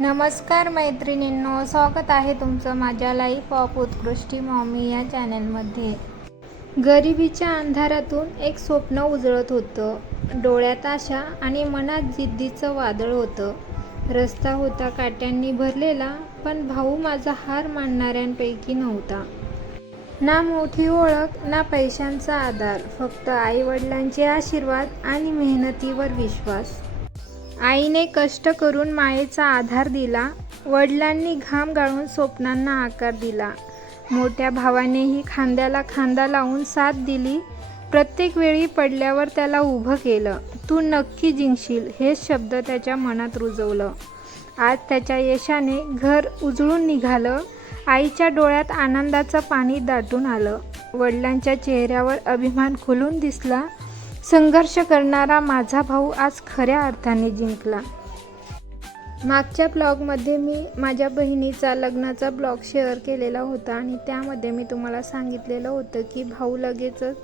नमस्कार मैत्रिणींनो, स्वागत आहे तुमचं माझ्या लाईफ ऑफ उत्कृष्टी मॉमी या चॅनलमध्ये। गरिबीच्या अंधारातून एक स्वप्न उजळत होतं। डोळ्यात आशा आणि मनात जिद्दीचं वादळ होतं। रस्ता होता काट्यांनी भरलेला, पण भाऊ माझा हार मानणाऱ्यांपैकी नव्हता। ना मोठी ओळख ना पैशांचा आधार, फक्त आईवडिलांचे आशीर्वाद आणि मेहनतीवर विश्वास। आईने कष्ट करून मायेचा आधार दिला, वडिलांनी घाम गाळून स्वप्नांना आकार दिला, मोठ्या भावानेही खांद्याला खांदा लावून साथ दिली। प्रत्येक वेळी पडल्यावर त्याला उभं केलं। तू नक्की जिंकशील हेच शब्द त्याच्या मनात रुजवलं। आज त्याच्या यशाने घर उजळून निघालं। आईच्या डोळ्यात आनंदाचं पाणी दाटून आलं, वडिलांच्या चेहऱ्यावर अभिमान खुलून दिसला। संघर्ष करणारा माझा भाऊ आज खऱ्या अर्थाने जिंकला। मागच्या ब्लॉगमध्ये मी माझ्या बहिणीचा लग्नाचा ब्लॉग शेअर केलेला होता आणि त्यामध्ये मी तुम्हाला सांगितलेलं होतं की भाऊ लगेचच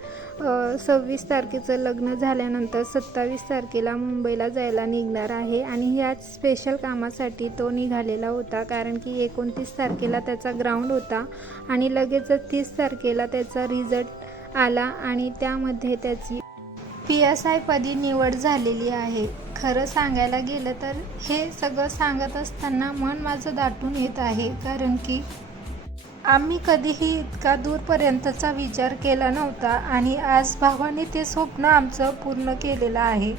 26 तारखेचं लग्न झाल्यानंतर 27 तारखेला मुंबईला जायला निघणार आहे आणि ह्याच स्पेशल कामासाठी तो निघालेला होता, कारण की 29 तारखेला त्याचा ग्राउंड होता आणि लगेचच 30 तारखेला त्याचा रिझल्ट आला आणि त्यामध्ये त्याची PSI पदी निवड झालेली आहे। खरं सांगायला गेलं तर हे सगळं सांगत असताना मन माझं दाटून येत आहे, कारण की आम्ही कधीही इतका दूरपर्यंतचा विचार केला नव्हता आणि आज भावाने ते स्वप्न आमचं पूर्ण केलेलं आहे।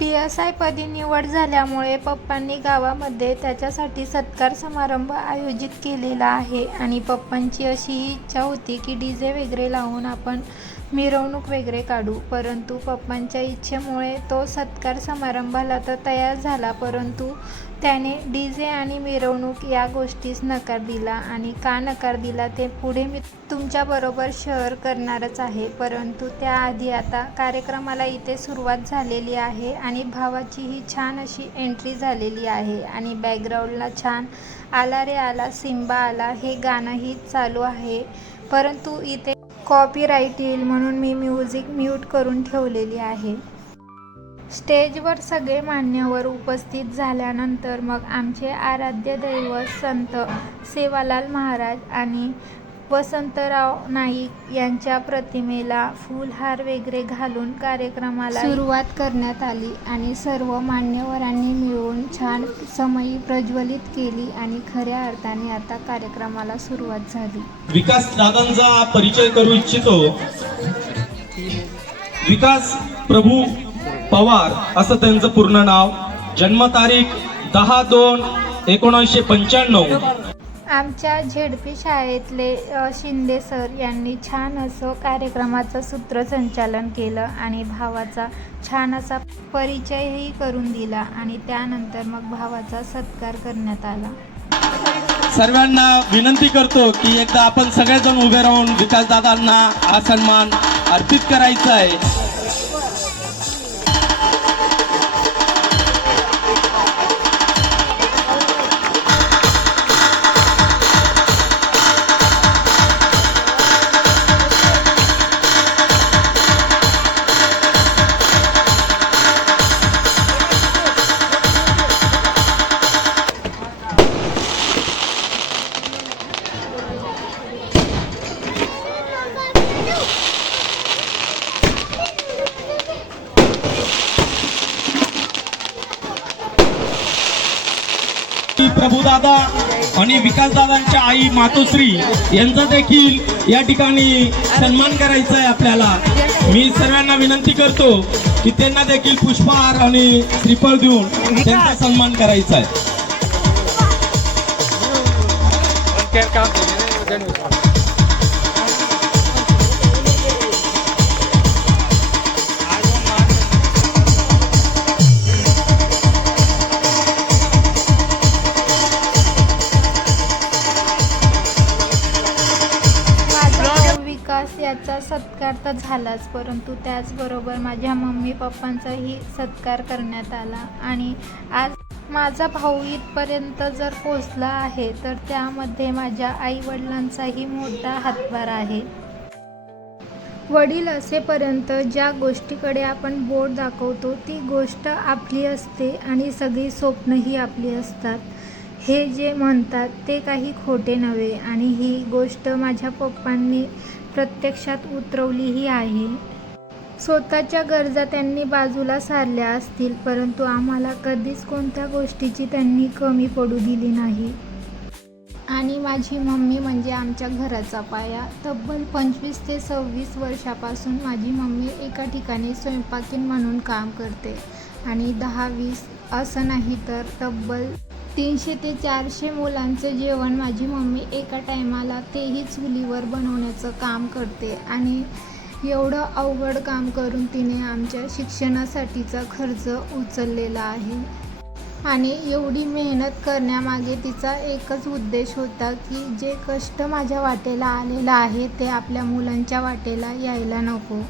PSI पदी निवड झाल्यामुळे पप्पांनी गावामध्ये त्याच्यासाठी सत्कार समारंभ आयोजित केलेला आहे आणि पप्पांची अशी इच्छा होती की DJ वगैरे लावून आपण मिरवणूक वगैरे काढू, परंतु पप्पांच्या इच्छेमुळे तो सत्कार समारंभाला तर तयार झाला, परंतु त्याने DJ आणि मिरवणूक या गोष्टीस नकार दिला आणि का नकार दिला ते पुढे मी तुमच्याबरोबर शेअर करणारच आहे। परंतु त्याआधी आता कार्यक्रमाला इथे सुरुवात झालेली आहे आणि भावाची ही छान अशी एंट्री झालेली आहे आणि बॅकग्राऊंडला छान आला रे आला सिम्बा आला हे गाणंही चालू आहे, परंतु इथे कॉपीराईट येईल म्हणून मी म्युझिक म्यूट करून ठेवलेली आहे। स्टेजवर सगळे मान्यवर उपस्थित झाल्यानंतर मग आमचे आराध्य दैवत संत सेवालाल महाराज आणि वसंतराव नाईक यांच्या प्रतिमेला फुलहार वगैरे घालून कार्यक्रमाला सुरुवात करण्यात आली आणि सर्व मान्यवरांनी मिळून छान समयी प्रज्वलित केली आणि खऱ्या अर्थाने आता कार्यक्रमाला सुरुवात झाली। विकास दादांचा परिचय करू इच्छितो। विकास प्रभू पवार असं त्यांचं पूर्ण नाव, जन्मतारीख 10/2/1995। आमच्या झेडपी शाळेतले शिंदे सर यांनी छान असं कार्यक्रमाचं सूत्रसंचालन केलं आणि भावाचा छान असा परिचयही करून दिला आणि त्यानंतर मग भावाचा सत्कार करण्यात आला। सर्वांना विनंती करतो की एकदा आपण सगळेजण उभे राहून विकास दादांना हा सन्मान अर्पित करायचा आहे। प्रभुदादा आणि विकासदादांच्या आई मातोश्री यांचा देखील या ठिकाणी सन्मान करायचा आहे आपल्याला। मी सर्वांना विनंती करतो की त्यांना देखील पुष्पहार आणि श्रीफळ देऊन त्यांचा सन्मान करायचा आहे। याचा सत्कार तर झालाच, परंतु त्याचबरोबर माझ्या मम्मी पप्पांचाही सत्कार करण्यात आला आणि आज माझा भाऊ इथपर्यंत जर पोचला आहे तर त्यामध्ये माझ्या आईवडिलांचाही मोठा हातभार आहे। वडील असेपर्यंत ज्या गोष्टीकडे आपण बोट दाखवतो ती गोष्ट आपली असते आणि सगळी स्वप्नही आपली असतात. हे जे म्हणतात ते काही खोटे नव्हे आणि ही गोष्ट माझ्या पप्पांनी प्रत्यक्षात उतरवलीही आहे. स्वतःच्या गरजा त्यांनी बाजूला सारल्या असतील, परंतु आम्हाला कधीच कोणत्या गोष्टीची त्यांनी कमी पडू दिली नाही. आणि माझी मम्मी म्हणजे आमच्या घराचा पाया. तब्बल 25 ते 26 वर्षापासून माझी मम्मी एका ठिकाणी स्वयंपाकीण म्हणून काम करते आणि 10-20 असं नाही तर तब्बल 300 ते 400 मुलांचं जेवण माझी मम्मी एका टायमाला तेही चुलीवर बनवण्याचं काम करते. आणि एवढं अवघड काम करून तिने आमच्या शिक्षणासाठीचा खर्च उचललेला आहे. आणि एवढी मेहनत करण्यामागे तिचा एकच उद्देश होता की जे कष्ट माझ्या वाटेला आलेलं आहे ते आपल्या मुलांच्या वाटेला यायला नको.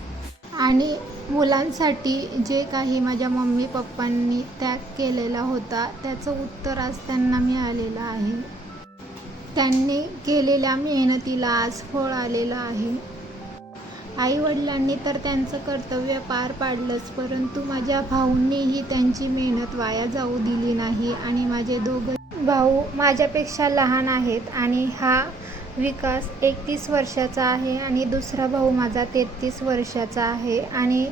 आणि मुलांसाठी जे काही माझ्या मम्मी पप्पांनी त्याग केलेला होता त्याचं उत्तर आज त्यांना मिळालेलं आहे. त्यांनी केलेल्या मेहनतीला आज फळ आलेलं आहे. आईवडिलांनी तर त्यांचं कर्तव्य पार पाडलंच, परंतु माझ्या भाऊंनीही त्यांची मेहनत वाया जाऊ दिली नाही. आणि माझे दोघं भाऊ माझ्यापेक्षा लहान आहेत आणि हा विकास 31 वर्षाचा आहे आणि दुसरा भाऊ माझा 33 वर्षाचा आहे. आणि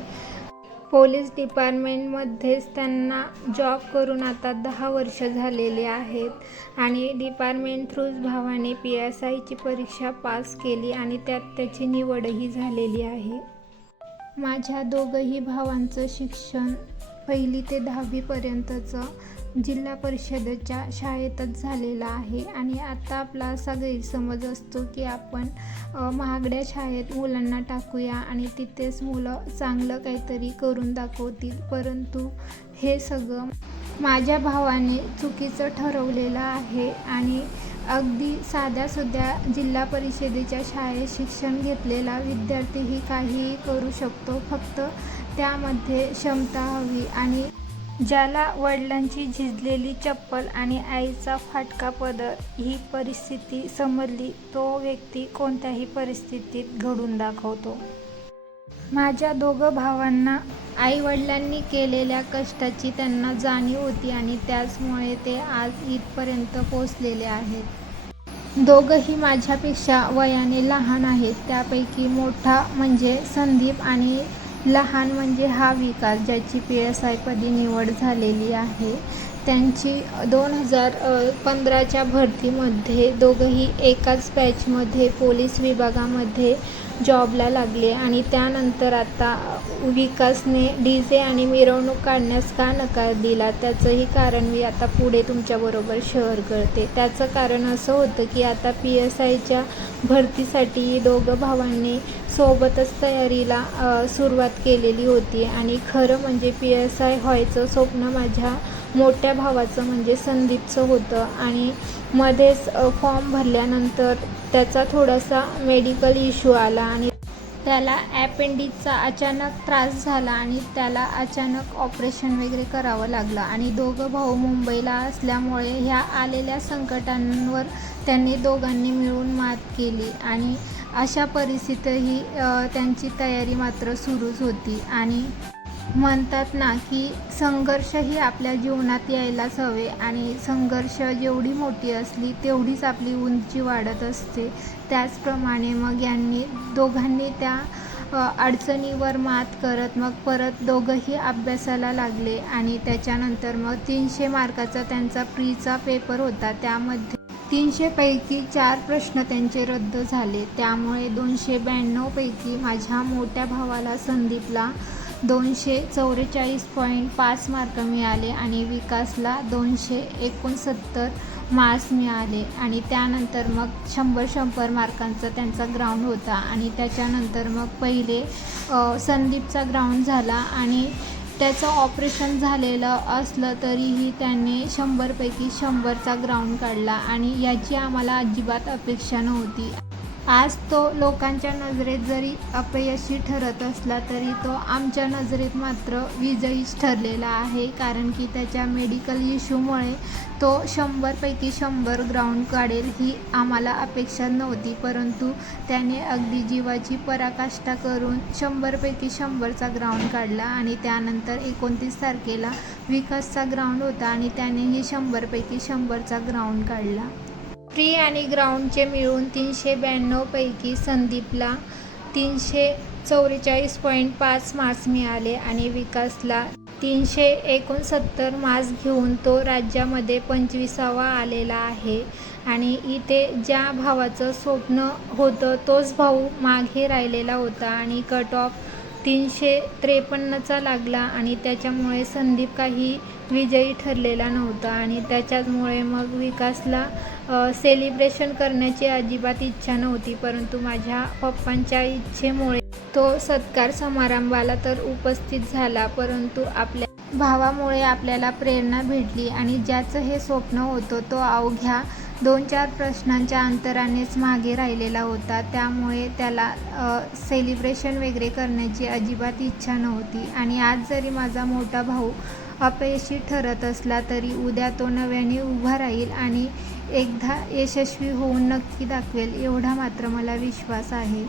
पोलीस डिपार्टमेंटमध्येच त्यांना जॉब करून आता 10 वर्ष झालेले आहेत. आणि डिपार्टमेंट थ्रूच भावाने PSIची परीक्षा पास केली आणि त्यात त्याची निवडही झालेली आहे. माझ्या दोघंही भावांचं शिक्षण 1ली ते 10वीपर्यंतचं जिल्हा परिषदेच्या शाळेतच झालेलं आहे. आणि आता आपला असा गैरसमज असतो की आपण महागड्या शाळेत मुलांना टाकूया आणि तिथेच मुलं चांगलं काहीतरी करून दाखवतील, परंतु हे सगळं माझ्या भावाने चुकीचं ठरवलेलं आहे. आणि अगदी साध्यासुध्या जिल्हा परिषदेच्या शाळेत शिक्षण घेतलेला विद्यार्थीही काहीही करू शकतो, फक्त त्यामध्ये क्षमता हवी. आणि ज्याला वडिलांची झिजलेली चप्पल आणि आईचा फाटका पदर ही परिस्थिती समजली तो व्यक्ती कोणत्याही परिस्थितीत घडून दाखवतो. माझ्या दोघं भावांना आईवडिलांनी केलेल्या कष्टाची त्यांना जाणीव होती आणि त्याचमुळे ते आज इथपर्यंत पोचलेले आहेत. दोघंही माझ्यापेक्षा वयाने लहान आहेत. त्यापैकी मोठा म्हणजे संदीप आणि लहान म्हणजे हा विकास ज्याची PSI पदी निवड झालेली आहे. त्यांची 2015च्या भरतीमध्ये दोघंही एकाच बॅचमध्ये पोलीस विभागामध्ये जॉबला लागले. आणि त्यानंतर आता विकासने DJ आणि मिरवणूक काढण्यास का नकार दिला त्याचंही कारण मी आता पुढे तुमच्याबरोबर शेअर करते. त्याचं कारण असं होतं की आता PSIच्या भरतीसाठी दोघं भावांनी सोबतच तयारीला सुरुवात केलेली होती. आणि खरं म्हणजे PSI व्हायचं स्वप्न माझ्या मोठ्या भावाचं म्हणजे संदीपचं होतं. आणि मध्येच फॉर्म भरल्यानंतर त्याचा थोडासा मेडिकल इश्यू आला आणि त्याला अपेंडिक्सचा अचानक त्रास झाला आणि त्याला अचानक ऑपरेशन वगैरे करावं लागलं. आणि दोघं भाऊ मुंबईला असल्यामुळे ह्या आलेल्या संकटांवर त्यांनी दोघांनी मिळून मात केली. आणि अशा परिस्थितीतही त्यांची तयारी मात्र सुरूच होती. आणि म्हणतात ना की संघर्ष ही आपल्या जीवनात यायलाच हवे आणि संघर्ष जेवढी मोठी असली तेवढीच आपली उंची वाढत असते. त्याचप्रमाणे मग यांनी दोघांनी त्या अडचणीवर मात करत मग परत दोघंही अभ्यासाला लागले. आणि त्याच्यानंतर मग 300 मार्काचा त्यांचा प्रीचा पेपर होता. त्यामध्ये 300 पैकी 4 प्रश्न त्यांचे रद्द झाले. त्यामुळे 292 पैकी माझ्या मोठ्या भावाला संदीपला 244.5 मार्क मिळाले आणि विकासला 269 मार्क्स मिळाले. आणि त्यानंतर मग 100 मार्कांचा त्यांचा ग्राउंड होता. आणि त्याच्यानंतर मग पहिले संदीपचा ग्राउंड झाला आणि त्याचं ऑपरेशन झालेलं असलं तरीही त्याने 100 पैकी 100चा ग्राउंड काढला. आणि याची आम्हाला अजिबात अपेक्षा नव्हती. आज तो लोकांच्या नजरेत जरी अपयशी ठरत असला तरी तो आमच्या नजरेत मात्र विजयीच ठरलेला आहे, कारण की त्याच्या मेडिकल इश्यूमुळे तो 100पैकी 100 ग्राउंड काढेल ही आम्हाला अपेक्षा नव्हती, परंतु त्याने अगदी जीवाची पराकाष्ठा करून 100पैकी 100चा ग्राउंड काढला. आणि त्यानंतर 29 तारखेला विकासचा ग्राउंड होता आणि त्यानेही 100पैकी 100चा ग्राउंड काढला. फ्री आणि ग्राउंडचे मिळून 392 पैकी संदीपला 344.5 मार्क्स मिळाले आणि विकासला 369 मार्क्स घेऊन तो राज्यामध्ये 25वा आलेला आहे. आणि इथे ज्या भावाचं स्वप्न होतं तोच भाऊ मागे राहिलेला होता आणि कट ऑफ 353चा लागला आणि त्याच्यामुळे संदीप काही विजयी ठरलेला नव्हता. आणि त्याच्यामुळे मग विकासला सेलिब्रेशन करण्याची अजिबात इच्छा नव्हती, परंतु माझ्या पप्पांच्या इच्छेमुळे तो सत्कार समारंभाला तर उपस्थित झाला. परंतु आपल्या भावामुळे आपल्याला प्रेरणा भेटली आणि ज्याचं हे स्वप्न होतं तो अवघ्या 2-4 प्रश्नांच्या अंतरानेच मागे राहिलेला होता, त्यामुळे त्याला सेलिब्रेशन वगैरे करण्याची अजिबात इच्छा नव्हती. आणि आज जरी माझा मोठा भाऊ अपयशी ठरत असला तरी उद्या तो नव्याने उभा राहील आणि एकदा यशस्वी होऊन नक्की दाखवेल, एवढा मात्र मला विश्वास आहे.